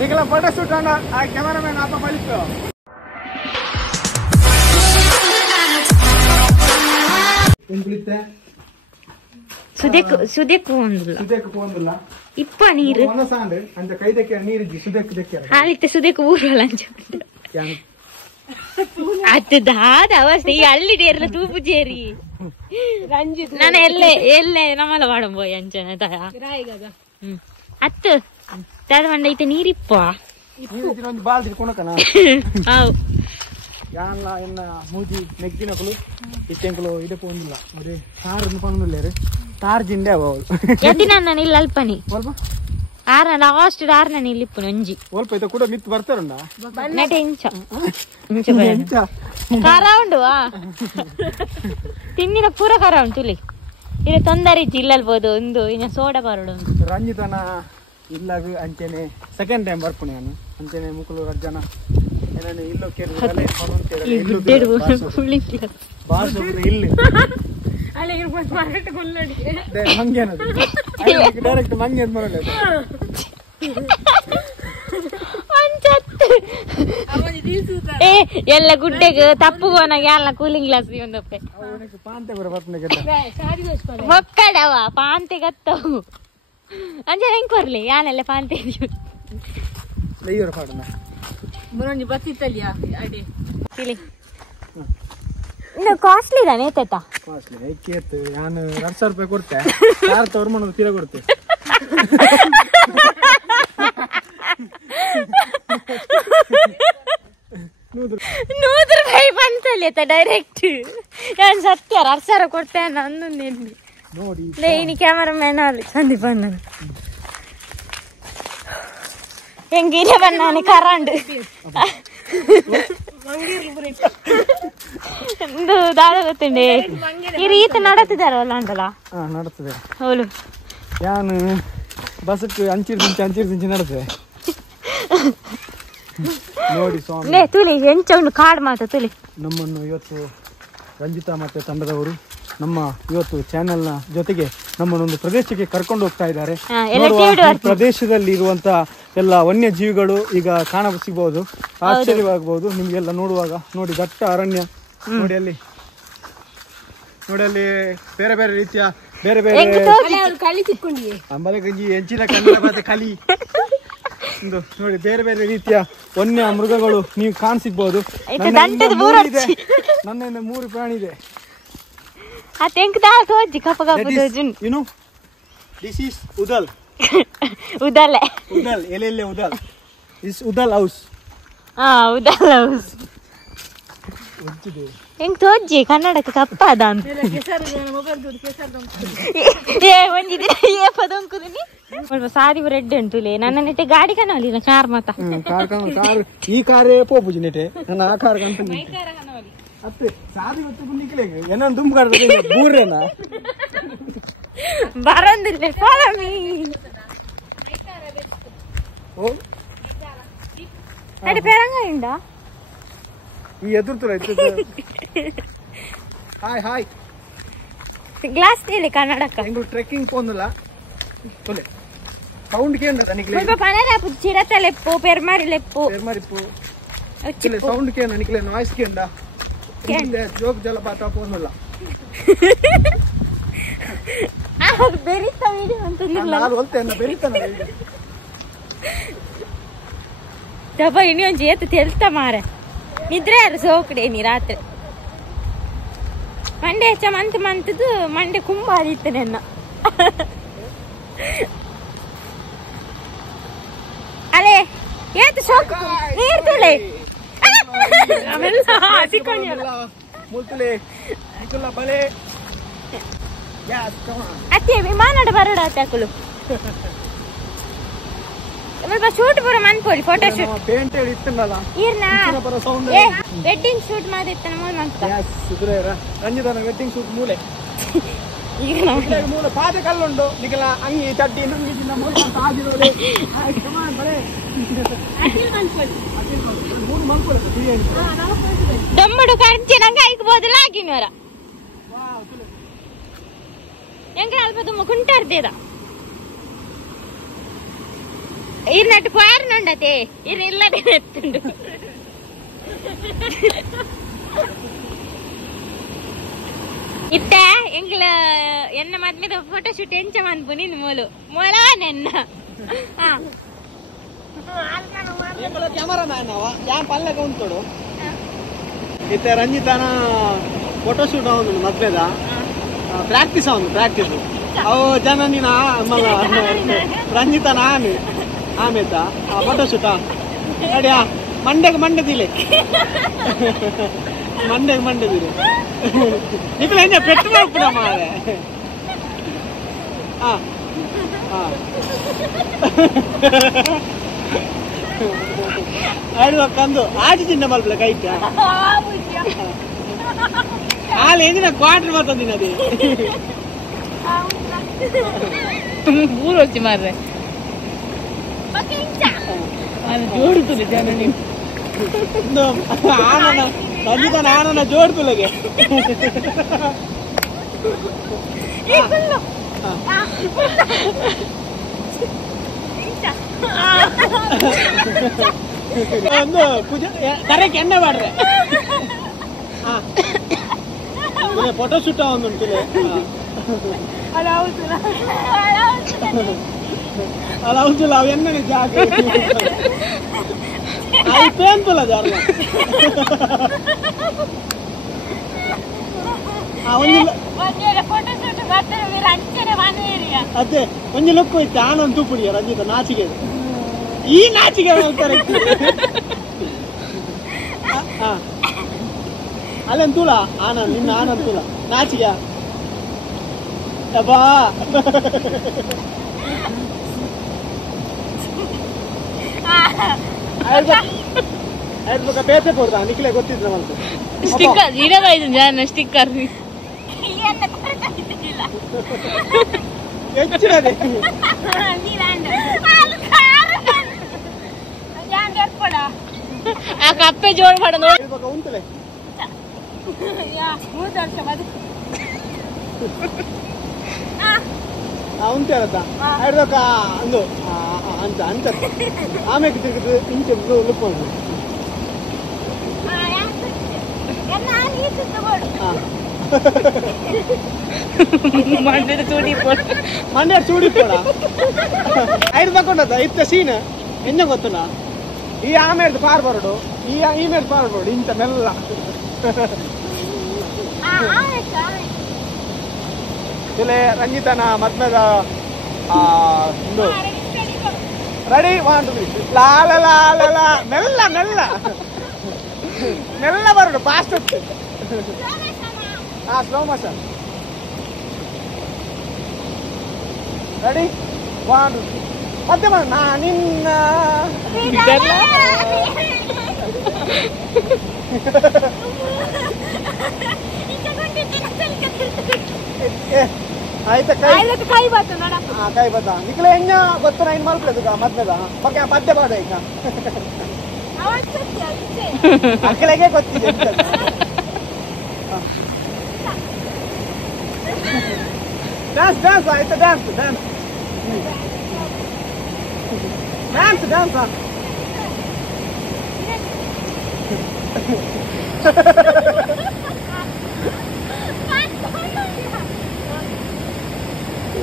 निकला photo shoot करना cameraman आप मलिक ಸುದೇಕು ಹೋಂದಿಲ್ಲ ಇಪ್ಪ ನೀರು ಅಂತ ಕೈ ದಕ್ಕೆ ನೀರಿದ್ದಿ ಸುದೇಕು ದಕ್ಕೆ ಹಾಲಿತ್ತೆ ಸುದೇಕು ಊರಲ್ಲ ಅದು ದಾದ ಅವಸ್ಥೆ ಈ ಹಳ್ಳಿಡೇರ್ಲ ತೂಪು ಜೇರಿ ನಾನು ಎಲ್ಲೇ ನಮ್ಮಲ್ಲ ಮಾಡಂಬೋಯ್ ಅಂಚನೆ ತಾಯ ಅತ್ತು ತಡವಂಡ ಐತೆ ನೀರಿಪ್ಪ ಬಾಲ್ದಿ ಕುಣಕನ ಹೌ ಯಾನ್ಲ ಎನ್ನ ಮೂಜಿ ನೆಗ್ಗಿನಕಲು ಇತ್ತೆಂಕಲು ಇದಕ್ಕೆ ಒಂದಿಲ್ಲ ಅದೇ ತಾರನ್ನು ಪಂಗುಲ್ಲೇರಿ ತಾರ್ ಜಿಂಡೆ ಅವಳು ಎದ್ದಿ ನಾನು ಇಲ್ಲ ಅಲ್ಪನಿ ಸ್ವಲ್ಪ ಆರ ಲಾಸ್ಟ್ ಆರ್ ನಾನು ಇಲ್ಲಿಪ್ಪು ಒಂಜಿ ಸ್ವಲ್ಪ ಇದು ಕೂಡ ಮಿತ್ ಬರ್ತಾರಂಡ ನಟೆ ಇಂಚ ಖಾರ ಉಂಡು ತಿಂದಿನ ಪೂರ ಖಾರ ಉಂಟು ಇಲ್ಲಿ ಇದು ತೊಂದರೆ ಇಜ್ಜಿ ಇಲ್ಲಲ್ಬೋದು ಒಂದು ಇನ್ನ ಸೋಡಾ ಬರೋಡು ಉಂಟು ರಂಜಿತನ ಇಲ್ಲಾಗ ಅಂಚೆನೆ ಸೆಕೆಂಡ್ ಟೈಮ್ ಬರ್ಪುಣೆ ನಾನು ಅಂಚೆನೆ ಮುಕ್ಕಲು ಅರ್ಜನ ಏನೇನು ಇಲ್ಲೋ ಬಾಸ್ ಇಲ್ಲಿ ಡೈರೆಕ್ಟ್ ಮಂಗೆ ಅಂತ ಬರಲ್ಲ ಎಲ್ಲ ಗುಡ್ಡೆಗೆ ತಪ್ಪುಗೋನಾಗ ಎಲ್ಲ ಕೂಲಿಂಗ್ ಗ್ಲಾಸ್ ಒಂದಪ್ಪೆ ಪಾಂತೆ ಬರ ಹೊಕ್ಕಡವ ಪಾಂತೆ ಗತ್ತವು ಅಂಜೆ ಹೆಂಗ್ ಬರ್ಲಿ ಯಾನೆಲ್ಲ ಪಾಂತೆ ಇವ್ರ ಪಾಡನ ಮುರಂಜಿ ಬತ್ತಿತ್ತಲ್ಲಿಯಾ ಅಡಿ ಇಲ್ಲಿ ಇನ್ನು ಕಾಸ್ಟ್ಲಿ ಇದಾನೆ ಏತ ಕಾಸ್ಟ್ಲಿ ಏಕೆ ನಾನು 2,000 ರೂಪಾಯಿ ಕೊಡ್ತೆ ಯಾರು ತವ್ರ ಮಾಡೋದು ತೀರ ಕೊಡ್ತೆ ನೂರು ರೂಪಾಯಿ ಬಂತಲ್ಲಿ ಆಯ್ತಾ ಡೈರೆಕ್ಟ್ ನಾನು ಸತ್ಯ 2,000 ಕೊಡ್ತೆ ನಂದು ನೋಡಿ ಲೇನಿ ಕ್ಯಾಮರಾಮ್ಯಾನ್ ಅಲ್ಲಿ ಸಂದೀಪ್ ಬಂದ ಹೆಂಗಿರ ಬನ್ನಾನೆ ಕರಂಡು ಒಂದು ದಾದ ಗೊತ್ತುಂಡೆ ಈ ರೀತಿ ನಡತಿದಾರಲ್ಲ ಉಂಟಲ್ಲ ನಡತದೆ ಹೌದು ಯಾನು ಬಸ್ಕ್ಕೆ ಅಂಚಿರ್ದಿಂಚಿ ನಡತದೆ ನೋಡಿ ಸ್ವಾಮಿ ಲೇ ತುಲಿ ಎಂಚ ಒಂದು ಕಾಡು ಮಾತು ತುಲಿ ನಮ್ಮನ್ನು ಇವತ್ತು ರಂಜಿತಾ ಮತ್ತೆ ತಂಡದವರು ನಮ್ಮ ಇವತ್ತು ಚಾನೆಲ್ನ ಜೊತೆಗೆ ನಮ್ಮನ್ನೊಂದು ಪ್ರದೇಶಕ್ಕೆ ಕರ್ಕೊಂಡು ಹೋಗ್ತಾ ಇದ್ದಾರೆ. ಪ್ರದೇಶದಲ್ಲಿ ಇರುವಂತ ಎಲ್ಲ ವನ್ಯ ಜೀವಿಗಳು ಈಗ ಕಾಣ ಸಿಗಬಹುದು, ಆಶ್ಚರ್ಯವಾಗಬಹುದು ನಿಮ್ಗೆಲ್ಲ ನೋಡುವಾಗ. ನೋಡಿ ದಟ್ಟ ಅರಣ್ಯ, ನೋಡಿ ಅಲ್ಲಿ ಬೇರೆ ಬೇರೆ ರೀತಿಯ ಬೇರೆ ಬೇರೆ ಅಂಬಲಗಂಜಿ ಹೆಂಚಿನ ಕನ್ನಡ ಮತ್ತೆ ಕಲಿ ನೋಡಿ ಬೇರೆ ಬೇರೆ ರೀತಿಯ ವನ್ಯ ಮೃಗಗಳು ನೀವು ಕಾಣ ಸಿಗ್ಬಹುದು. ನನ್ನಿಂದ 3 ಪ್ರಾಣಿ ಇದೆ. This is udal. Udal. Udal. Elele udal. This udal house. Udal house. ಹೆಂಗ್ ತೋಜ್ಜಿ ಕನ್ನಡಕ್ಕೆ ಕಪ್ಪದ ಅಂತ ಸಾರಿ ರೆಡ್ ಉಂಟು ನನ್ನ ನೆಟ್ಟೆ ಗಾಡಿ ಕನವಲಿ ಕಾರ್ ಮಾತ ಈ ಕಾರೇ ಪೋಪುಜಿ ನೆಟ್ಟೆ ನನ್ನ ಆ ಕಾರ್ ಕಂತ ಅತ್ತೆ ಸಾರಿ ಗೊತ್ತು ನಿಕ್ಲೆ ಏನಂತ ತುಂಬಗಾಡ್ದೆ ಬೂರ್ರೇನಾ ಬರಂದಿಲ್ಲ ಫಾಲೋಮಿ ಓ ಅಡಿ ಪೆರಂಗ ಇಂದ ಈ ಎದುರ್ತುರ ಹಾಯ್ ಹಾಯ್ ಗ್ಲಾಸ್ ತೇಲಿ ಕನ್ನಡಕ ಎಂಗು ಟ್ರೆಕ್ಕಿಂಗ್ ಪೋಂದಲ್ಲ ತೊಲೆ ಸೌಂಡ್ ಕೇಂದ್ರ ನಿಕ್ಲೆ ಸ್ವಲ್ಪ ಪನರಾಪು ಚಿರತಲೆಪ್ಪು ಪೆರ್ಮಾರಿಲೆಪ್ಪು ಚಿಲೆ ಸೌಂಡ್ ಕೇಂದ್ರ ನಿಕ್ಲೆ ನಾಯ್ಸ್ ಕೇಂದ್ರ ಜೋಗ್ ಜಲಪಾತ ಪೋಂದಲ್ಲ ಬೆರಿತಾ ವಿಡಿಯೋ ಅಂತಂದಿಲ್ಲ ನಾನು ಹೊಲ್ತೇನೆ ಬೆರಿತಾನೆ ದಬ್ಬ ಇನ್ನೊಂದು ಏತು ತೆಲ್ತ ಮಾರೆ ನಿದ್ರೆ ಅಲ್ಲ ಸೋಕಡೆ ನೀ ರಾತ್ರಿ ಮಂಡೆ ಹೆಚ್ಚ ಮಂತದ್ದು ಮಂಡೆ ಕುಂಭ ಆದಿತ್ತು ನನ್ನ ಅಲೆ ಏತು ಸೋಕ ನೀರ್ತಲೆ ಅತ್ತೆ ವಿಮಾನದ ಬರೋಡ ಹಾಕಲು ಶೂಟ್ ಬರೋ ಮನ್ಪೋಡಿ ಫೋಟೋ ಶೂಟ್ ಪೇಂಟ್ ಇತ್ತಲ್ಲ ಈರ್ನಾ ವೆಡ್ಡಿಂಗ್ ಶೂಟ್ ಮಾಡಿತ್ತ ರಂಜಿತನ ವೆಡ್ಡಿಂಗ್ ಶೂಟ್ ಮೂಲೆ ಈಗ ಮೂಲೆ ಪಾದ ಕಲ್ಲುಂಡು ನಿಗಲ ಅಂಗಿ ಚಡ್ಡಿ ನಂಗಿ ಚಿನ್ನ ಮೂಲ ಅಂತ ಆಗಿರೋಲೆ ದಮ್ಮಡು ಕರ್ಚಿ ನಂಗೆ ಆಯ್ಕೋದಿಲ್ಲ ಆಗಿನವರ ಹೆಂಗ ಅಲ್ಪ ತುಂಬ ಕುಂಟಾಡ್ತೇದ ಇರ್ನಟ್ಟು ಫಾರ್ ನೋಡತೆ ಇಲ್ಲದೆ ಎತ್ತುಂಡು ಇತ್ತ ಎಂಗ್ಲ ಎನ್ನ ಮದ್ಮೆದ ಫೋಟೋ ಶೂಟ್ ಎಂಚ ಮಂದ್ಪು ನಿನ್ ಮೊಲ ನೆನ್ನ ಕ್ಯಾಮರಾಮ್ಯಾನ್ ಅವ ಯಾನ್ ಪಲ್ಲಗ ಉಂಟು ಇತ್ತೆ ರಂಜಿತನ ಫೋಟೋ ಶೂಟ್ ಅವನು ಮದ್ವೆದ ಪ್ರಾಕ್ಟೀಸ್ ಅವು ಜನ ನೀನ ರಂಜಿತ ನಾನು ಆಮೇತ ಫೋಟೋ ಶೂಟ ಅಡಿಯಾ ಮಂಡೆದಿಲೆ ಮಂಡೆದಿಲೆ ನಿಖಿಲ ಹೆಂಗೆ ಪೆಟ್ಟು ಮಾಡ್ಬಿಡ ಮಾರೆ ಕಂದು ಆಚೆ ಚಿನ್ನ ಮಲ್ಪಲ ಕೈಟ ಹಾಲು ಏನಿನ ಕ್ವಾರ್ಟರ್ ಬರ್ತಂದಿನ ಅದೇ ಊರು వచ్చి ಮಾರ್ರೆ ಜೋಡುತ್ತದೆ ಜನ ನೀವು ರಂಜಿತನ ಆನನ ಜೋಡ್ತುಲಗೆ ಒಂದು ಪೂಜೆ ಕರೆಕ್ಟ್ ಎಣ್ಣೆ ಮಾಡ್ರೆ ಫೋಟೋ ಶೂಟ್ ಒಂದು ಅಲ್ಲ ಹೌದು ಅವು ಎಣ್ಣೆ ಜಾಗ ಪೇನ್ಪುಲ್ಲ ಜಾರ ಅದೇ ಒಂಜಿ ಲುಕ್ ಹೋಯ್ತು ಆನಂದ್ ತೂಪುಡಿಯ ರಂಜಿತ ನಾಚಿಗೆ ಈ ನಾಚಿಗೆ ಹೇಳ್ತಾರೆ ಅಲ್ಲೇನ್ ತೂಲ ಆನಂದ್ ನಿನ್ನ ಆನಂದ್ ತೂಲ ನಾಚಿಗೆ ಅಬ್ಬಾ ಬೇಸೆ ಕೊಡ್ದ ನಿಖಿಲೆ ಗೊತ್ತಿದ್ರೆ ಮತ್ತೆ ಸ್ಟಿಕ್ಕರ್ ಇಡೋದಾಯ್ತು ಜನ ಸ್ಟಿಕ್ಕರ್ ಹೆಚ್ಚಿನದೆ ಆ ಕಪ್ಪೆ ಜೋಡ್ ಮಾಡ ನೋಡಿ ಉಂಟಲೆ ಉಂಟು ಹೇಳತ್ತ ಹಿಡ್ದಕ್ಕ ಒಂದು ಅಂತ ಅಂತ ಆಮೇಲೆ ತಿರುಗಿದು ಇಂಚೆ ಲುಕ್ ಮಾಡಿ ಮಂಡ್ಯ ಚೂಡಿ ಪೋಡ ಐದು ತಕೊಂಡದ ಇತ್ತ ಸೀನ್ ಎಂಜ ಗೊತ್ತುನ ಈ ಆಮೇಲೆ ಪಾರ್ ಬರೋಡು ಈ ಮೇಲೆ ಪಾರ್ ಬರೋಡು ಇಂತ ಮೆಲ್ಲ ಇಲ್ಲೇ ರಂಜಿತನ ಮದ್ವೆದ ಒಂದು ರೆಡಿ ಮಾಡಿ ಲಾಲ ಲಾಲ ಮೆಲ್ಲ ಮೆಲ್ಲ ಮೆಲ್ಲ ಬರೋಡು ಫಾಸ್ಟ್ ಸ್ಲೋ ಮೋಷನ್ ರೆಡಿ ಒಂದು ಮತ್ತೆ ಮಾಡು ನಾ ನಿನ್ನ ಆಯ್ತಾ ಕೈ ಬತ್ತ ನಿಖಿಲ ಹೆಂಗ ಗೊತ್ತ ಇನ್ ಮಲ್ಪದ ಮದ್ವೆದ ಬಗ್ಗೆ ಪದ್ಯ ಬಾಡ ಈಗ ಅಕ್ಕಲೆಗೆ ಗೊತ್ತಿದೆ ಡ್ಯಾನ್ಸ್ ಡ್ಯಾನ್ಸ್ ಆಯ್ತಾ ಡ್ಯಾನ್ಸ್ ಡ್ಯಾನ್ಸ್ ಡ್ಯಾನ್ಸ್ ಡ್ಯಾನ್ಸ್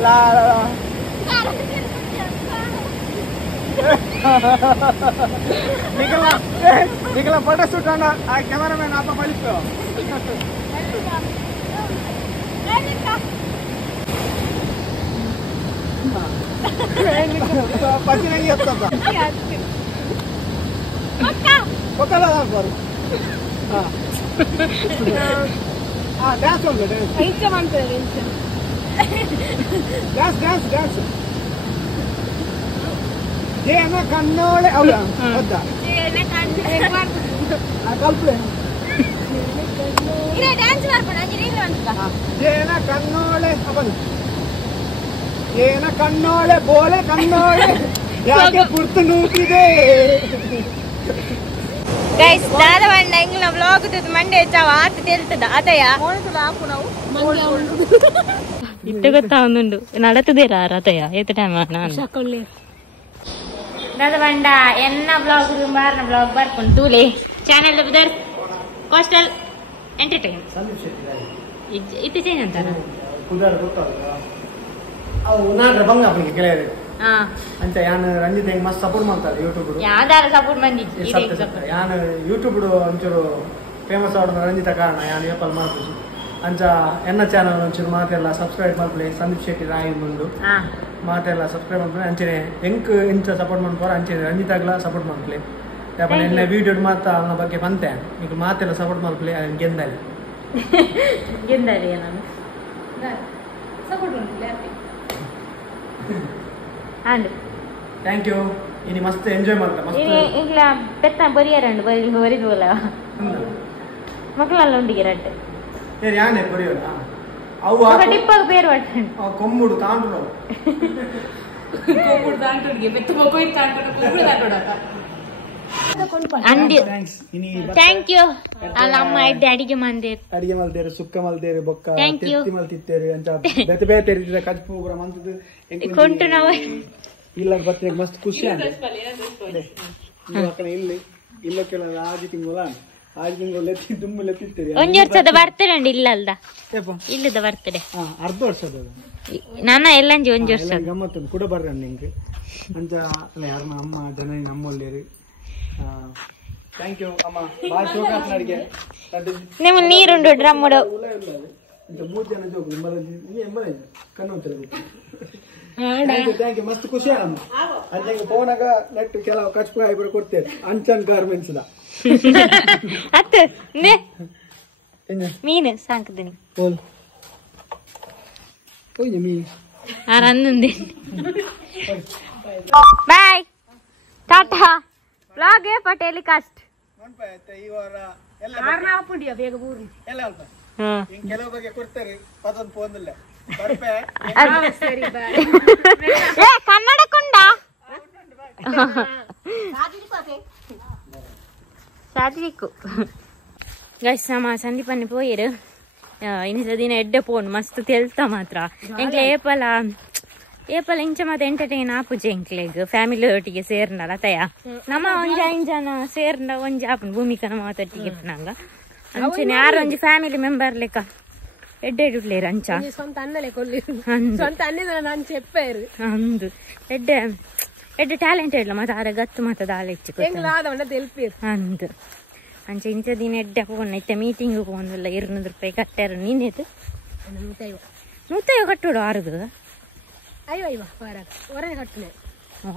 ಲಾ ನಿಖಿಲ ಫೋಟೋ ಶೂಟ್ ಅಣ್ಣ ಆ ಕ್ಯಾಮರಾಮನ್ ಆತ ಮಾಡಿಸ್ತು ಪಚ್ಚಿನಂಗೆ ಎತ್ತಪ್ಪ ಪಕ್ಕದ ಬರು ಡ್ಯಾನ್ಸ್ ಒಂದು ಡ್ಯಾನ್ಸ್ ಡ್ಯಾನ್ಸ್ ಡ್ಯಾನ್ಸ್ ಜೇನ ಕಣ್ಣೋಳೆ ಅವಳ ಹೌದಾ ಕಲ್ಪನೆ ಜೇನ ಕಣ್ಣೋಳೆ ಅವನು ಏನ ಕಣ್ಣೋಳೆ ಬೋಳೆ ಕಣ್ಣೋಳೆ ಯಾಕೆ ಪುರ್ತು ನೂಕಿದೆ ಗೈಸ್ ದಾದವಂಡ ಎಂಗ್ಲ ವ್ಲಾಗ್ ಮಂಡೆ ಚಾವ ಆತ ತೇಲ್ತದ ಅದಯ ಇತ್ತ ಗೊತ್ತಾ ಒಂದುಂಡು ನಡತದೇರ ರಥಯ ಏತ ಟೈಮ್ ನಾನು दादा बंडा एन्ना ब्लॉग बारना ब्लॉग ಬರ್ಕೊಂಡು ತೂಲೆ ಚಾನೆಲ್ ಬದರ್ ಕೋಸ್ಟಲ್ ಎಂಟರ್ಟೈನ್ ಸಂದೀಪ್ ಶೆಟ್ಟಿ ಇದು ಚೇಂಜ್ ಅಂತಾರ ಕುದಾರ ಗೊತ್ತಲ್ಲ ಅವು ನಾಡ್ರ ಬಂಗ ಅಪ್ಪನಿಗೆ ಗೆಳೆಯರು ಹಾ ಅಂತ ಯಾನ್ ರಂಜಿತ್ ಹೆಂಗ್ ಮಸ್ತ್ ಸಪೋರ್ಟ್ ಮಾಡ್ತಾರೆ ಯೂಟ್ಯೂಬ್ ಯಾವ್ದಾರ ಸಪೋರ್ಟ್ ಬಂದಿತ್ತು ಯಾನ್ ಯೂಟ್ಯೂಬ್ ಒಂಚೂರು ಫೇಮಸ್ ಆಡ ರಂಜಿತ ಕಾರಣ ಯಾನ್ ಏಪಲ್ ಮಾಡ್ಬೋದು ಅಂಚ ಎನ್ನ ಚಾನಲ್ ಒಂಚೂರು ಮಾತೆಲ್ಲ ಸಬ್ಸ್ಕ್ರೈಬ್ ಮಾಡ್ಲಿ ಸಂದೀಪ್ ಶೆಟ್ಟಿ ರಾಯಿ ಮುಂದು ಮಾತೆಲ್ಲ ಸಬ್ಸ್ಕ್ರೈಬ್ ಮಾಡ್ಲಿ ಅಂಚನೆ ಹೆಂಗ್ ಇಂಚ ಸಪೋರ್ಟ್ ಮಾಡ್ಕೋರ ಅಂಚನೆ ರಂಜಿತಾಗ್ಲ ಸಪೋರ್ಟ್ ಮಾಡ್ಲಿ ಯಾಪನ ಎನ್ನ ವಿಡಿಯೋ ಮಾತ ಅವನ ಬಗ್ಗೆ ಬಂತೆ ಈಗ ಮಾತೆಲ್ಲ ಸಪೋರ್ಟ್ ಮಾಡ್ಲಿ ಗೆಂದಲ್ಲಿ ಗೆಂದಲ್ಲಿ ನಾನು ಸಪೋರ್ಟ್ ಮಾಡ್ಲಿ ಅಂಡ್ ಥ್ಯಾಂಕ್ ಯು ಇನಿ ಮಸ್ತ್ ಎಂಜಾಯ್ ಮಾಡ್ತಾ ಮಸ್ತ್ ಇಲ್ಲ ಬೆತ್ತ ಬರಿಯಾರಂಡು ಬರಿದ್ವಲ್ಲ ಮಕ್ಕಳೆಲ್ಲ ಉಂಡಿಗೆ ರಡ್ಡು ಯಾನೆ ಬರೆಯೋಣ ಅವು ಟಿಪ್ಪಾಗ ಬೇರೆ ಒಟ್ಟು ಕೊಮ್ಮುಡು ತಾಂಡ್ರು ಕೊಮ್ಮುಡು ತಾಂಡ್ರಿಗೆ ಬೆತ್ತ ಮೊಬೈಲ್ ತಾಂಡ್ರು ಕೊಮ್ಮುಡು ತಾಂಡೋಡಕ ಥ್ಯಾಂಕ್ ಯು ಅಲ್ಲ ಅಮ್ಮ ಇದ್ದೆ ಅಡಿಗೆ ಮಲ್ದೇರು ಸುಕ್ಕ ಮಲ್ದೇರು ಬೊಕ್ಕ ತೆತ್ತಿ ಮಲ್ತಿತ್ತೇರು ಅಂತ ಬೇತೆ ಬೇತೆ ರೀತಿಯ ಕಜ್ಪು ಪೂರ ಮಂತದ್ದು ಕೊಂಟು ನಾವು ಇಲ್ಲ ಬತ್ತೆ ಮಸ್ತ್ ಖುಷಿ ಅಂದ್ರೆ ಇಲ್ಲಿ ಇಲ್ಲ ಕೆಲವು ಆಜಿ ತಿಂಗಳ ಲೆತ್ತಿ ದುಮ್ಮು ಲೆತ್ತಿತ್ತೇರಿ ಒಂದ್ ವರ್ಷದ ಬರ್ತಡೇ ಉಂಡು ಇಲ್ಲ ಅಲ್ದ ಇಲ್ಲದ ಬರ್ತಡೇ ಅರ್ಧ ವರ್ಷದ ನಾನ ಎಲ್ಲಂಜಿ ಒಂದ್ ವರ್ಷ ಗಮ್ಮತ್ತು ಕೂಡ ಬರ್ರ ನಿಂಗೆ ಅಂತ ಯಾರನ್ನ ಅಮ್ಮ ಜನ ನಮ್ಮೊಳ್ಳೆರು ಥ್ಯಾಂಕ್ ಯು ಅಮ್ಮ ಬಾಳ ಶೋಕ ನಡಿಗೆ ನಿಮ್ಮ ನೀರುಂಡು ಡ್ರಮ್ ಉಡು 3 ಜನ ಜೋಗು ಕಣ್ಣು ಥ್ಯಾಂಕ್ ಯು ಮಸ್ತ್ ಖುಷಿ ಅಮ್ಮ ಅಂಚಂಗೆ ಫೋನಾಗ ನೆಟ್ ಕೆಲವು ಕಚ್ಪು ಇಬ್ಬರು ಕೊಡ್ತೇವೆ ಅಂಚನ್ ಗಾರ್ಮೆಂಟ್ಸ್ ಅತ್ತ ಮೀನು ಸಾಂಕದನಿ ಮೀನು ಅನ್ನಂದಿ ಬಾಯ್ ಟಾಟಾ ಬ್ಲಾಗ್ ಪಟೇಲಿ ಕಾಸ್ಟ್ ಈ ವಾರ ಬೇಗ ಊರು ಎಲ್ಲ ಕೆಲವು ಬಗ್ಗೆ ಕೊಡ್ತಾರೆ ಅದೊಂದು ಫೋನ್ ಇಲ್ಲ ಕನ್ನಡ ಕೊಂಡ ಸಾಧಿಕು ಗೈಸ್ ನಮ್ಮ ಸಂದೀಪನ್ನಿ ಪೋಯಿರು ಇನ್ನ ದಿನ ಎಡ್ಡೆ ಪೋನ್ ಮಸ್ತ್ ತೆಲ್ತ ಮಾತ್ರ ಎಂಕ್ಲೆ ಏಪಲ ಇಂಚ ಮತ್ತೆ ಎಂಟರ್ಟೈನ್ ಆಪುಜೆ ಎಂಕ್ಲೆಗ್ ಫ್ಯಾಮಿಲಿ ಒಟ್ಟಿಗೆ ಸೇರ್ನಲ್ಲ ತಯ ನಮ್ಮ ಒಂಜ ಇಂಜನ ಸೇರ್ನ ಒಂಜಿ ಆಪನ್ ಭೂಮಿಕ ನಮ್ಮ ಒಟ್ಟಿಗೆ ನಂಗ ಅಂಚನೆ ಯಾರು ಒಂಜಿ ಫ್ಯಾಮಿಲಿ ಮೆಂಬರ್ ಲೆಕ್ಕ ಎಡ್ಡೆಡ್ಲೇರು ಅಂಚ ಸ್ವಂತ ಅನ್ನಲೆ ಸ್ವಂತ ಅನ್ನದ ನಾನು చెప్పారు ಅಂದು ಎಡ್ಡೆ ಟ್ಯಾಲೆಂಟೆಡ್ ಮತ್ತೆ ಆರ ಗತ್ತು ಮತ್ತೆ ದಾಳೆ ಅಂದು ಅಂಚೆ ಇಂಚ ದಿನ ಎಡ್ಡೆ ಹೋಗೋಣ ಇತ್ತೆ ಮೀಟಿಂಗ್ ಹೋಗೋದಿಲ್ಲ 200 ರೂಪಾಯಿ ಕಟ್ಟಾರ ನೀನೇದು 150 ಕಟ್ಟೋಡು ಆರುದು ಹೊರಗೆ ಕಟ್ಟನೆ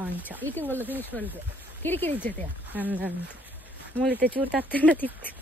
ಅಂಚ ಮೀಟಿಂಗ್ ಫಿನಿಶ್ ಮಾಡ್ತೆ ಕಿರಿಕಿರಿ ಜೊತೆ ಅಂದಂದು ಮೂಲಿತೆ ಚೂರು ತತ್ತಂಡ ತಿತ್ತು